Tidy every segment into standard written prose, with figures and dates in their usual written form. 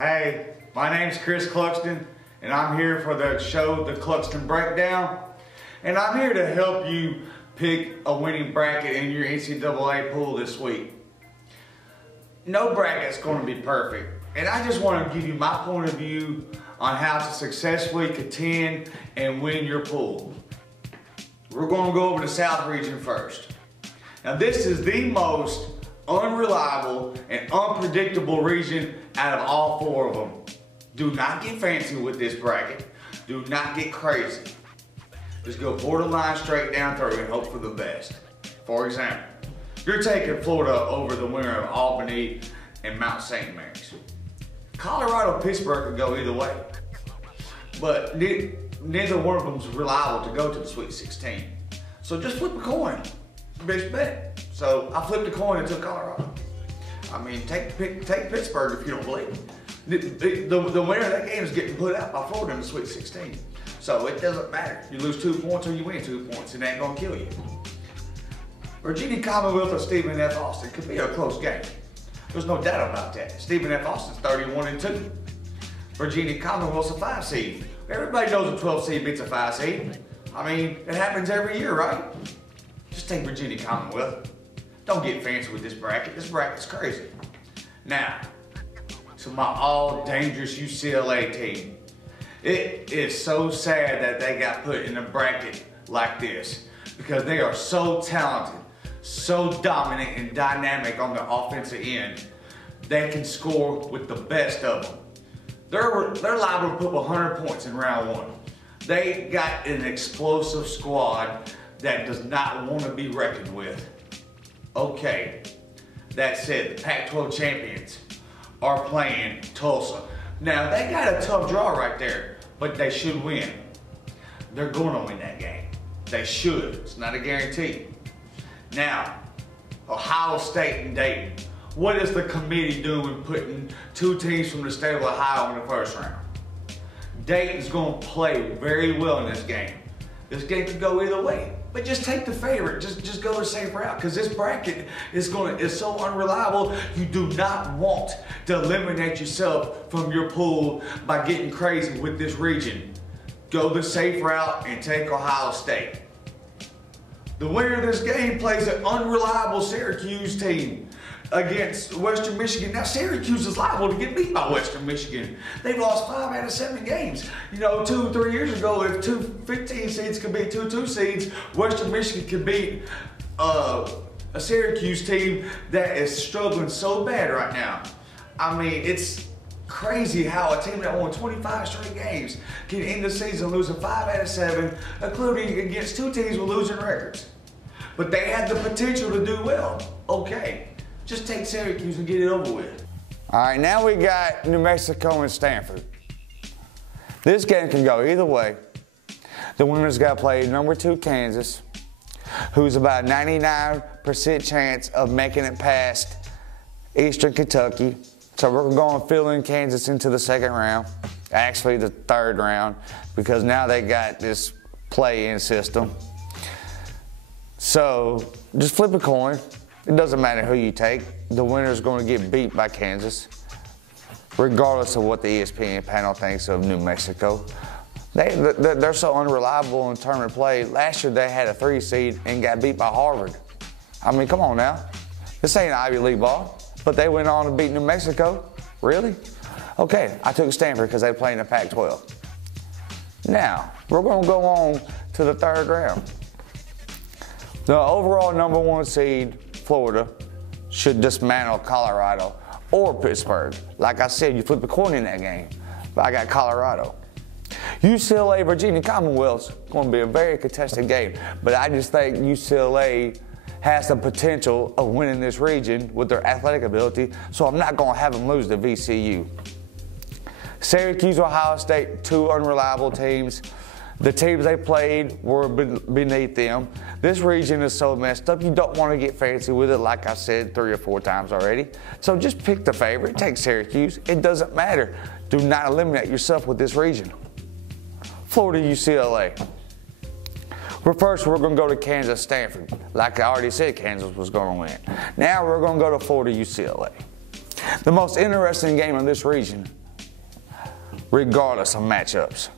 Hey, my name's Chris Cluxton, and I'm here for the show, the Cluxton Breakdown. And I'm here to help you pick a winning bracket in your NCAA pool this week. No bracket's going to be perfect, and I just want to give you my point of view on how to successfully contend and win your pool. We're going to go over the South region first. Now, this is the most unreliable and unpredictable region out of all four of them. Do not get fancy with this bracket. Do not get crazy. Just go borderline straight down through and hope for the best. For example, you're taking Florida over the winner of Albany and Mount St. Mary's. Colorado, Pittsburgh could go either way, but neither one of them is reliable to go to the Sweet 16. So just flip a coin, best bet. So I flipped a coin and took Colorado. I mean, take Pittsburgh if you don't believe me. The winner of that game is getting put out by Florida in the Sweet 16. So it doesn't matter. You lose 2 points or you win 2 points. It ain't gonna kill you. Virginia Commonwealth or Stephen F. Austin could be a close game. There's no doubt about that. Stephen F. Austin's 31-2. Virginia Commonwealth's a 5 seed. Everybody knows a 12 seed beats a 5 seed. I mean, it happens every year, right? Just take Virginia Commonwealth. Don't get fancy with this bracket. This bracket's crazy. Now, to my all-dangerous UCLA team. It is so sad that they got put in a bracket like this because they are so talented, so dominant and dynamic on the offensive end. They can score with the best of them. They're liable to put 100 points in round one. They got an explosive squad that does not want to be reckoned with. Okay, that said, the Pac-12 champions are playing Tulsa. Now, they got a tough draw right there, but they should win. They're going to win that game. They should. It's not a guarantee. Now, Ohio State and Dayton. What is the committee doing putting 2 teams from the state of Ohio in the first round? Dayton's going to play very well in this game. This game could go either way. But just take the favorite. Just go the safe route, because this bracket is so unreliable. You do not want to eliminate yourself from your pool by getting crazy with this region. Go the safe route and take Ohio State. The winner of this game plays an unreliable Syracuse team against Western Michigan. Now, Syracuse is liable to get beat by Western Michigan. They've lost 5 out of 7 games. You know, 2 or 3 years ago, if 2 15 seeds could beat 2 2 seeds, Western Michigan could beat a Syracuse team that is struggling so bad right now. I mean, it's crazy how a team that won 25 straight games can end the season losing 5 out of 7, including against 2 teams with losing records. But they had the potential to do well. Okay. Just take Syracuse and get it over with. All right, now we got New Mexico and Stanford. This game can go either way. The winner's got to play number 2 Kansas, who's about 99% chance of making it past Eastern Kentucky. So we're going to fill in Kansas into the 2nd round, actually the 3rd round, because now they got this play-in system. So just flip a coin. It doesn't matter who you take. The winner's going to get beat by Kansas, regardless of what the ESPN panel thinks of New Mexico. They're so unreliable in tournament play. Last year they had a 3 seed and got beat by Harvard. I mean, come on now. This ain't Ivy League ball, but they went on to beat New Mexico. Really? Okay, I took Stanford because they play in the Pac-12. Now, we're going to go on to the 3rd round. The overall number 1 seed, Florida, should dismantle Colorado or Pittsburgh. Like I said, you flip a coin in that game, but I got Colorado. UCLA, Virginia Commonwealth's going to be a very contested game, but I just think UCLA has the potential of winning this region with their athletic ability, so I'm not going to have them lose to VCU. Syracuse, Ohio State, 2 unreliable teams. The teams they played were beneath them. This region is so messed up, you don't want to get fancy with it, like I said 3 or 4 times already. So just pick the favorite, take Syracuse. It doesn't matter. Do not eliminate yourself with this region. Florida, UCLA. We're going to go to Kansas, Stanford. Like I already said, Kansas was going to win. Now we're going to go to Florida, UCLA. The most interesting game in this region regardless of matchups.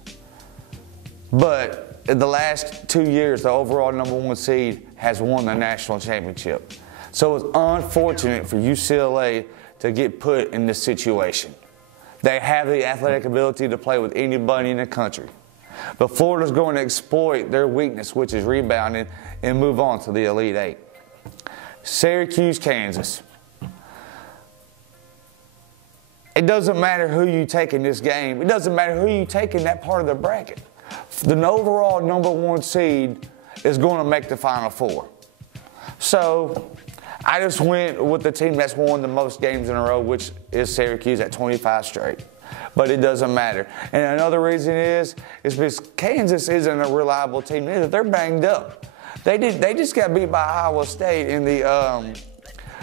But in the last 2 years, the overall #1 seed has won the national championship. So it's unfortunate for UCLA to get put in this situation. They have the athletic ability to play with anybody in the country. But Florida's going to exploit their weakness, which is rebounding, and move on to the Elite Eight. Syracuse, Kansas. It doesn't matter who you take in this game. It doesn't matter who you take in that part of the bracket. The overall #1 seed is going to make the Final Four. So I just went with the team that's won the most games in a row, which is Syracuse at 25 straight. But it doesn't matter. And another reason is because Kansas isn't a reliable team either. They're banged up. They just got beat by Iowa State in the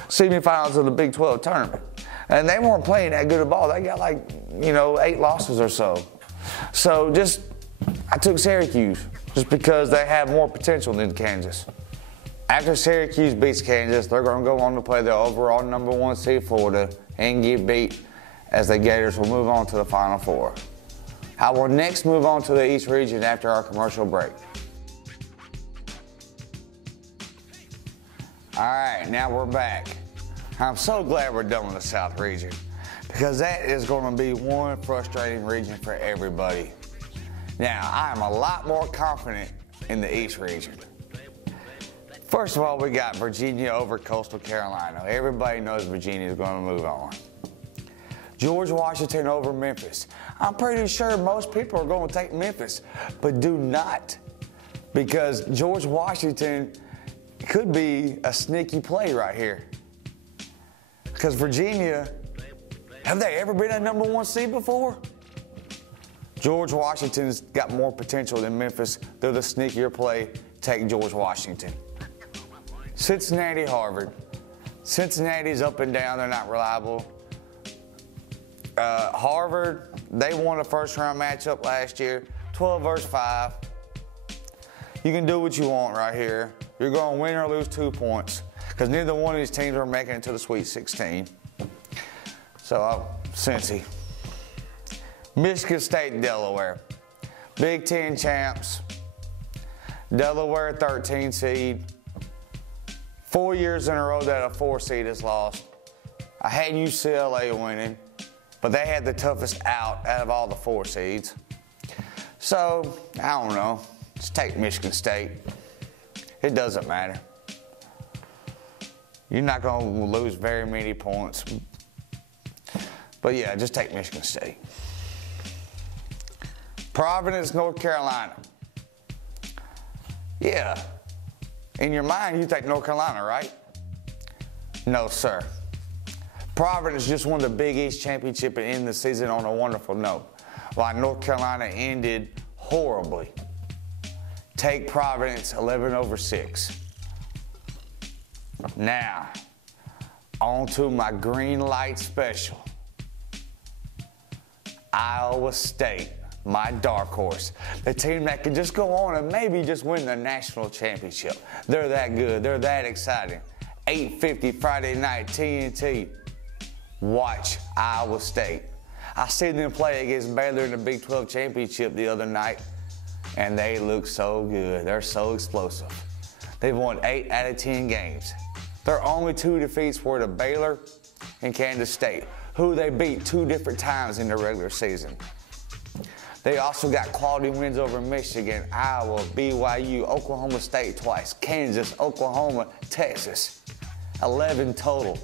semifinals of the Big 12 tournament. And they weren't playing that good of ball. They got 8 losses or so. So I took Syracuse just because they have more potential than Kansas. After Syracuse beats Kansas, they're going to go on to play the overall #1 seed Florida and get beat, as the Gators will move on to the Final Four. I will next move on to the East region after our commercial break. All right, now we're back. I'm so glad we're done with the South region, because that is going to be one frustrating region for everybody. Now, I'm a lot more confident in the East region. First of all, we got Virginia over Coastal Carolina. Everybody knows Virginia is going to move on. George Washington over Memphis. I'm pretty sure most people are going to take Memphis, but do not, because George Washington could be a sneaky play right here. Because Virginia, have they ever been a #1 seed before? George Washington's got more potential than Memphis. They're the sneakier play. Take George Washington. Cincinnati, Harvard. Cincinnati's up and down. They're not reliable. Harvard, they won a first-round matchup last year, 12 versus 5. You can do what you want right here. You're going to win or lose 2 points, because neither one of these teams are making it to the Sweet 16. So, Cincy. Michigan State, Delaware. Big Ten champs. Delaware, 13 seed. 4 years in a row that a 4 seed has lost. I had UCLA winning, but they had the toughest out of all the 4 seeds. So, I don't know. Just take Michigan State. It doesn't matter. You're not going to lose very many points. But yeah, just take Michigan State. Providence, North Carolina. Yeah. In your mind, you think North Carolina, right? No, sir. Providence just won the Big East Championship and ended the season on a wonderful note, while North Carolina ended horribly. Take Providence 11 over 6. Now, on to my green light special. Iowa State, my dark horse. The team that can just go on and maybe just win the national championship. They're that good. They're that exciting. 8:50 Friday night, TNT. Watch Iowa State. I seen them play against Baylor in the Big 12 championship the other night, and they look so good. They're so explosive. They've won 8 out of 10 games. Their only 2 defeats were to Baylor and Kansas State, who they beat 2 different times in the regular season. They also got quality wins over Michigan, Iowa, BYU, Oklahoma State twice, Kansas, Oklahoma, Texas. 11 total.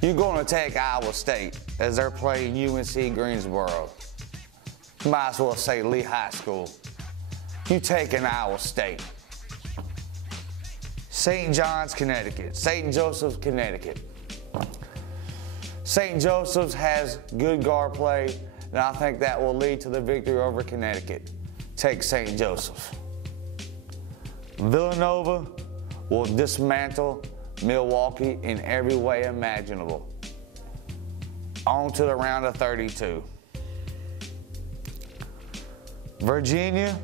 You're going to take Iowa State as they're playing UNC Greensboro. Might as well say Lee High School. You taking Iowa State. St. John's, Connecticut. St. Joseph's, Connecticut. St. Joseph's has good guard play, and I think that will lead to the victory over Connecticut. Take St. Joseph's. Villanova will dismantle Milwaukee in every way imaginable. On to the round of 32. Virginia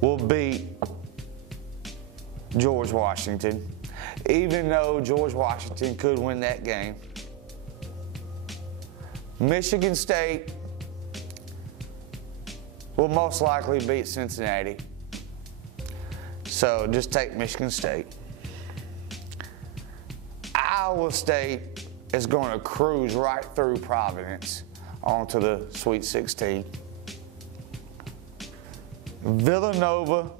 will beat George Washington, even though George Washington could win that game. Michigan State will most likely beat Cincinnati. So just take Michigan State. Iowa State is going to cruise right through Providence onto the Sweet 16. Villanova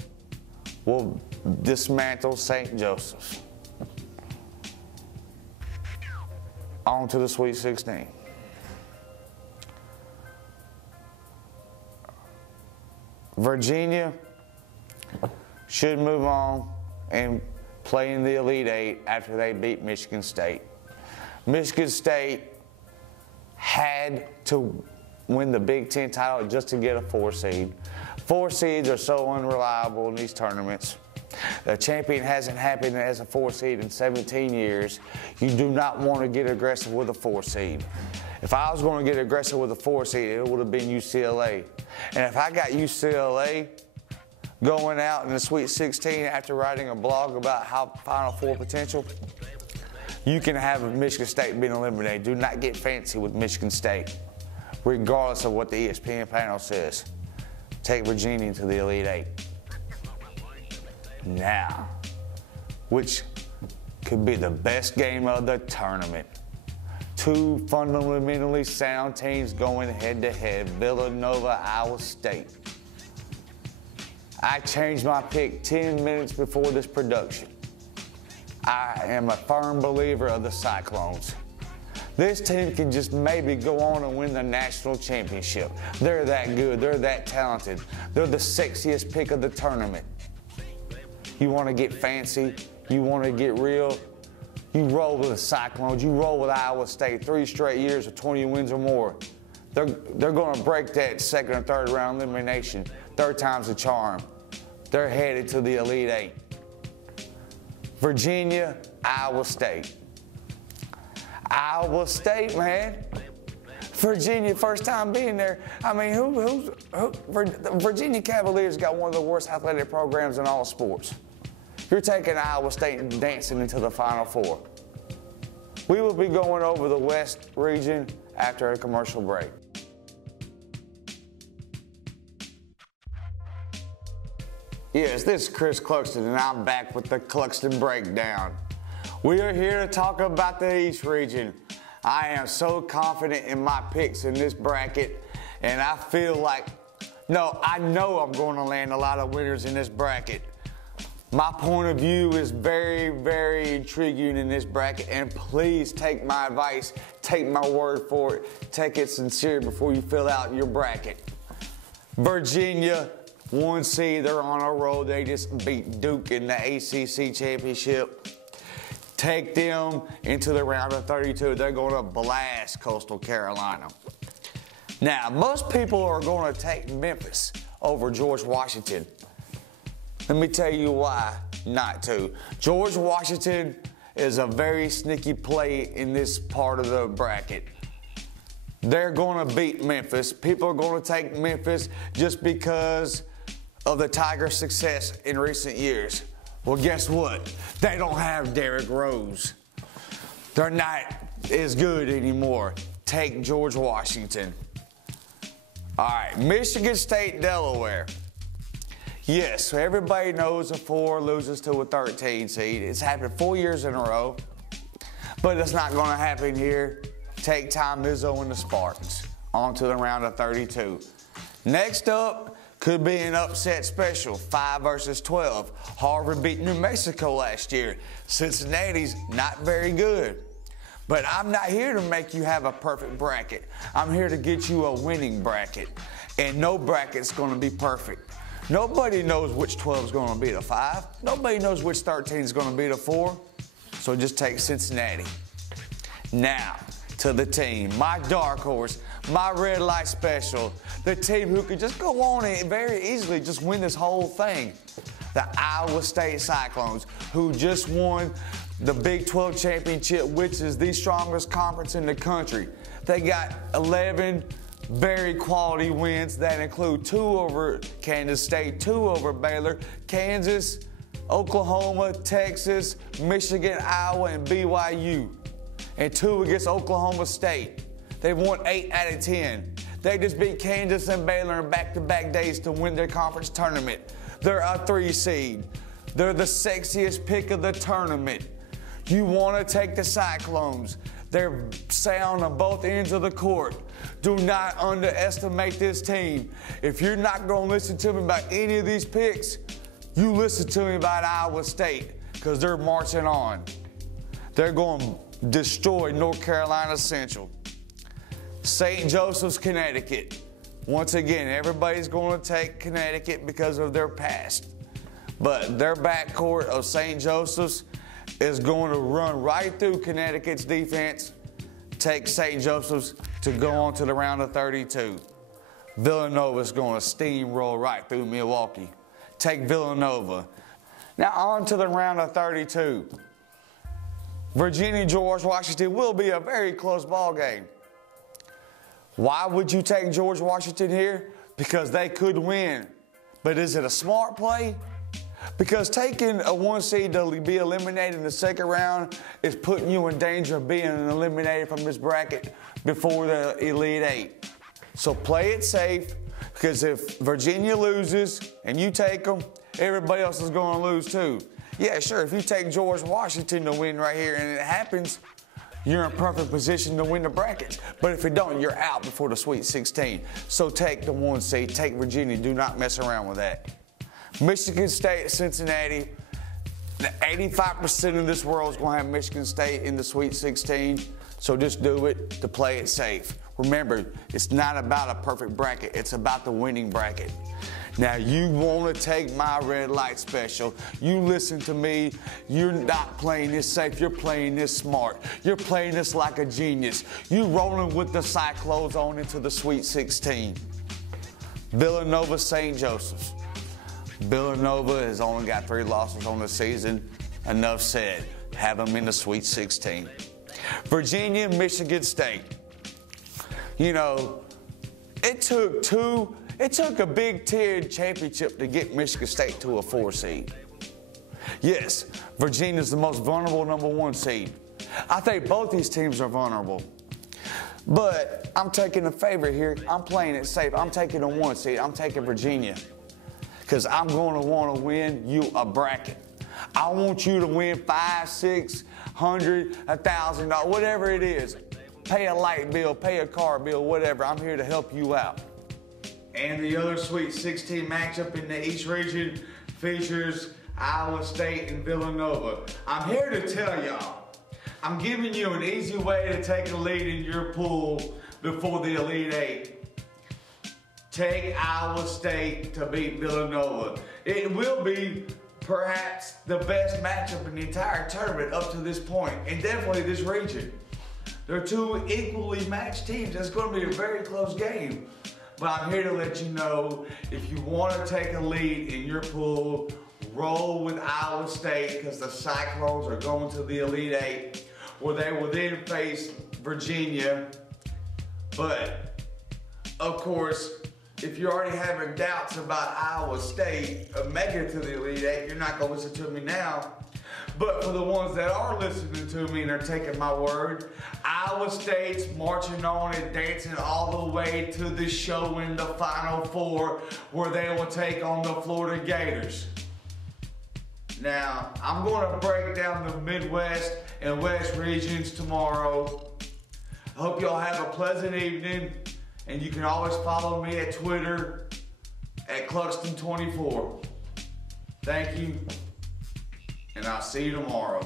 will dismantle St. Joseph's onto the Sweet 16. Virginia should move on and play in the Elite Eight after they beat Michigan State. Michigan State had to win the Big Ten title just to get a 4 seed. 4 seeds are so unreliable in these tournaments. The champion hasn't happened as a 4 seed in 17 years. You do not want to get aggressive with a 4 seed. If I was going to get aggressive with a 4 seed, it would have been UCLA. And if I got UCLA going out in the Sweet 16 after writing a blog about how Final Four potential, you can have Michigan State being eliminated. Do not get fancy with Michigan State, regardless of what the ESPN panel says. Take Virginia to the Elite Eight. Now, which could be the best game of the tournament. 2 fundamentally sound teams going head-to-head, Villanova, Iowa State. I changed my pick 10 minutes before this production. I am a firm believer of the Cyclones. This team can just maybe go on and win the national championship. They're that good. They're that talented. They're the sexiest pick of the tournament. You want to get fancy. You want to get real. You roll with the Cyclones. You roll with Iowa State. 3 straight years of 20 wins or more. They're going to break that second or third round elimination. 3rd time's the charm. They're headed to the Elite Eight. Virginia, Iowa State. Iowa State, man. Virginia, first time being there. I mean, Virginia Cavaliers got one of the worst athletic programs in all sports. You're taking Iowa State and dancing into the Final Four. We will be going over the West region after a commercial break. Yes, this is Chris Cluxton, and I'm back with the Cluxton Breakdown. We are here to talk about the East region. I am so confident in my picks in this bracket, and I feel like, I know I'm going to land a lot of winners in this bracket. My point of view is very, very intriguing in this bracket, and please take my advice, take my word for it, take it sincere before you fill out your bracket. Virginia, 1 seed, they're on a roll. They just beat Duke in the ACC championship. Take them into the round of 32. They're going to blast Coastal Carolina. Now, most people are going to take Memphis over George Washington. Let me tell you why not to. George Washington is a very sneaky play in this part of the bracket. They're going to beat Memphis. People are going to take Memphis just because of the Tigers' success in recent years. Well, guess what? They don't have Derrick Rose. They're not as good anymore. Take George Washington. All right, Michigan State, Delaware. Yes, everybody knows a 4 loses to a 13 seed. It's happened 4 years in a row, but it's not going to happen here. Take Tom Izzo and the Spartans on to the round of 32. Next up could be an upset special, 5 versus 12. Harvard beat New Mexico last year. Cincinnati's not very good. But I'm not here to make you have a perfect bracket. I'm here to get you a winning bracket. And no bracket's going to be perfect. Nobody knows which 12 is going to be the 5. Nobody knows which 13 is going to be the 4. So just take Cincinnati. Now, to the team, my dark horse, my red light special, the team who could just go on and very easily just win this whole thing. The Iowa State Cyclones, who just won the Big 12 championship, which is the strongest conference in the country. They got 11 very quality wins that include 2 over Kansas State, 2 over Baylor, Kansas, Oklahoma, Texas, Michigan, Iowa, and BYU, and 2 against Oklahoma State. They've won 8 out of 10. They just beat Kansas and Baylor in back-to-back days to win their conference tournament. They're a 3 seed. They're the sexiest pick of the tournament. You want to take the Cyclones. They're sound on both ends of the court. Do not underestimate this team. If you're not going to listen to me about any of these picks, you listen to me about Iowa State, because they're marching on. They're going to destroy North Carolina Central. St. Joseph's, Connecticut. Once again, everybody's going to take Connecticut because of their past. But their backcourt of St. Joseph's is going to run right through Connecticut's defense, take St. Joseph's to go on to the round of 32. Villanova's going to steamroll right through Milwaukee. Take Villanova. Now on to the round of 32. Virginia, George Washington will be a very close ball game. Why would you take George Washington here? Because they could win. But is it a smart play? Because taking a 1 seed to be eliminated in the second round is putting you in danger of being eliminated from this bracket before the Elite Eight. So play it safe, because if Virginia loses and you take them, everybody else is going to lose too. Yeah, sure, if you take George Washington to win right here and it happens, you're in perfect position to win the brackets. But if you don't, you're out before the Sweet 16. So take the 1 seed, take Virginia. Do not mess around with that. Michigan State, Cincinnati. 85% of this world is going to have Michigan State in the Sweet 16. So just do it to play it safe. Remember, it's not about a perfect bracket. It's about the winning bracket. Now, you want to take my red light special. You listen to me. You're not playing this safe. You're playing this smart. You're playing this like a genius. You rolling with the Cyclones on into the Sweet 16. Villanova, St. Joseph's. Villanova has only got 3 losses on the season. Enough said. Have them in the Sweet 16. Virginia, Michigan State. You know, it took a Big Ten championship to get Michigan State to a 4 seed. Yes, Virginia's the most vulnerable number 1 seed. I think both these teams are vulnerable. But I'm taking a favorite here. I'm playing it safe. I'm taking a 1 seed. I'm taking Virginia. Because I'm going to want to win you a bracket. I want you to win $500, $600, $1,000, whatever it is. Pay a light bill, pay a car bill, whatever. I'm here to help you out. And the other Sweet 16 matchup in the East region features Iowa State and Villanova. I'm here to tell y'all, I'm giving you an easy way to take a lead in your pool before the Elite Eight. Take Iowa State to beat Villanova. It will be perhaps the best matchup in the entire tournament up to this point, and definitely this region. They're 2 equally matched teams. It's going to be a very close game. But I'm here to let you know, if you want to take a lead in your pool, roll with Iowa State, because the Cyclones are going to the Elite Eight, where they will then face Virginia. But, of course, if you're already having doubts about Iowa State making it to the Elite Eight, you're not going to listen to me now. But for the ones that are listening to me and are taking my word, Iowa State's marching on and dancing all the way to the show in the Final Four, where they will take on the Florida Gators. Now, I'm going to break down the Midwest and West regions tomorrow. I hope y'all have a pleasant evening, and you can always follow me at Twitter at Cluxton24. Thank you. And I'll see you tomorrow.